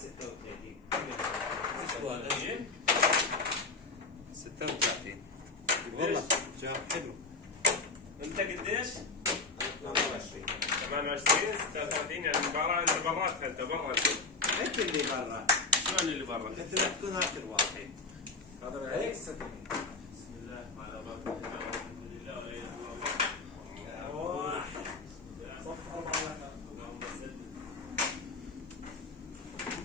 36. هذا 36 والله جواب حلو. انت قديش؟ 28. 28 36 يعني المباراة انت براتها انت برا انت اللي برا. شلون اللي برا؟ انت لا تكون اخر واحد. هذا هيك 7.